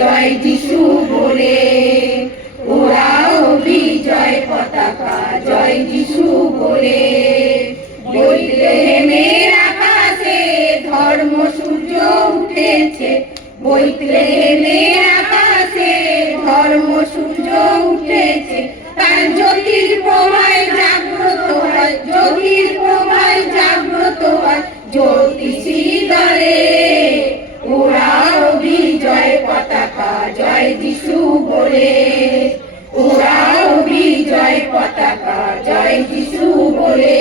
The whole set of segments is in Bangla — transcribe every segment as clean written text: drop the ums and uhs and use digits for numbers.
জয় যিশু বলে ওরাও বিজয় পতাকা জয় যিশু বলে। বৈতলেহেমের আকাশে ধর্ম সূর্য উঠেছে, বৈতলেহেমের আকাশে ধর্ম সূর্য উঠেছে, তার জ্যোতির প্রভায় জাগ্রত হয়, জ্যোতির প্রভায় জাগ্রত হয় জ্যোতিষী দলে ওরাও বিজয় পতাকা জয় যিশু বলে ওরাও বিজয় পতাকা জয় যিশু বলে।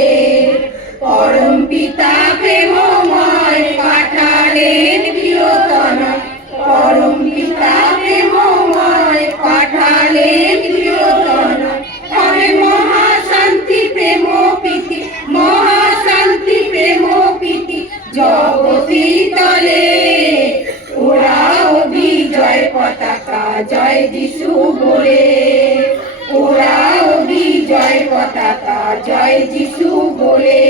পরম পিতা প্রেমময় পাঠালেন প্রিয়তনয়, পরম পিতা প্রেমময় পাঠালেন প্রিয়তনয়, হবে মহাশান্তি প্রেম প্রীতি, মহাশান্তি প্রেম প্রীতি জগতি তলে ওরাও বিজয় পতাকা জয় যিশু বলে ওরাও বিজয় পতাকা জয় যিশু বলে।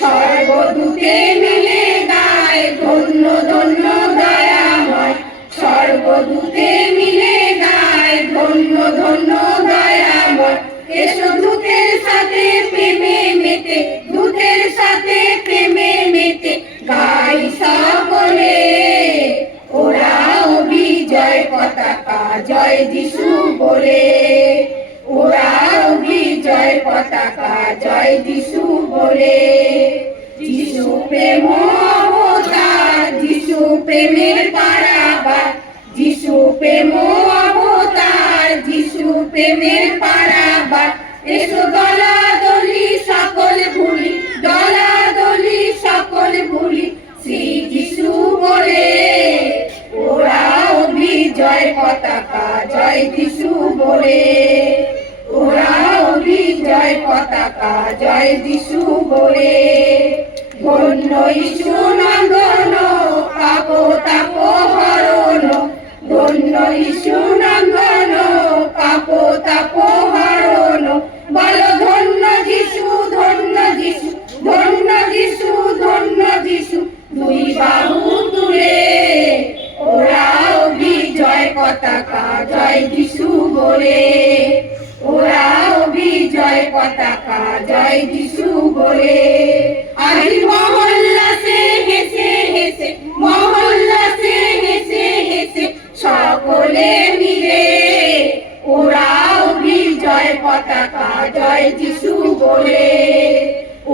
সর্বদূতে মিলে গায় ধন্য ধন্য দয়াময়, সর্বদূতে মিলে গায় ধন্য ধন্য দয়াময়, এসো দূতের সাথে প্রেমে মেতে, দূতের সাথে প্রেমে মেতে গাই সকলে ওরাও বিজয় পতাকা জয় যিশু বলে ওরাও বিজয় পতাকা জয় যিশু বলে। যিশু প্রেম অবতার, যিশু প্রেমের পারাবার, যিশু প্রেম অবতার, যিশু প্রেমের পারাবার, এসো দলাদলি সকল ভুলি, দলাদলি সকল ভুলি শ্রী যিশু বলে ওরাও বিজয় পতাকা জয় যিশু বলে ওরাও বিজয় পতাকা জয় যিশু বলে। ধন্য যিশু নন্দন পাপ তাপ হরণ, ধন্য যিশু নন্দন পাপ তাপ হরণ, বল ধন্য যিশু ধন্য যিশু ধন্য যিশু ধন্য যিশু দুই বাহু তুলে ওরাও বিজয় পতাকা জয় যিশু বলে ওরাও বিজয় পতাকা জয় যিশু বলে। আজ মহল্লাসে হেসে হেসে, মহল্লাসে হেসে হেসে সকলে মিলে ওরাও বিজয় পতাকা জয় যিশু বলে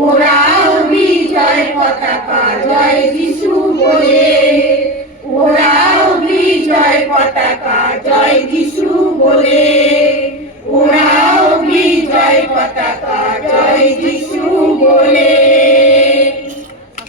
ওরাও বিজয় পতাকা জয় যিশু বলে ওরাও বিজয় পতাকা জয় যিশু বলে।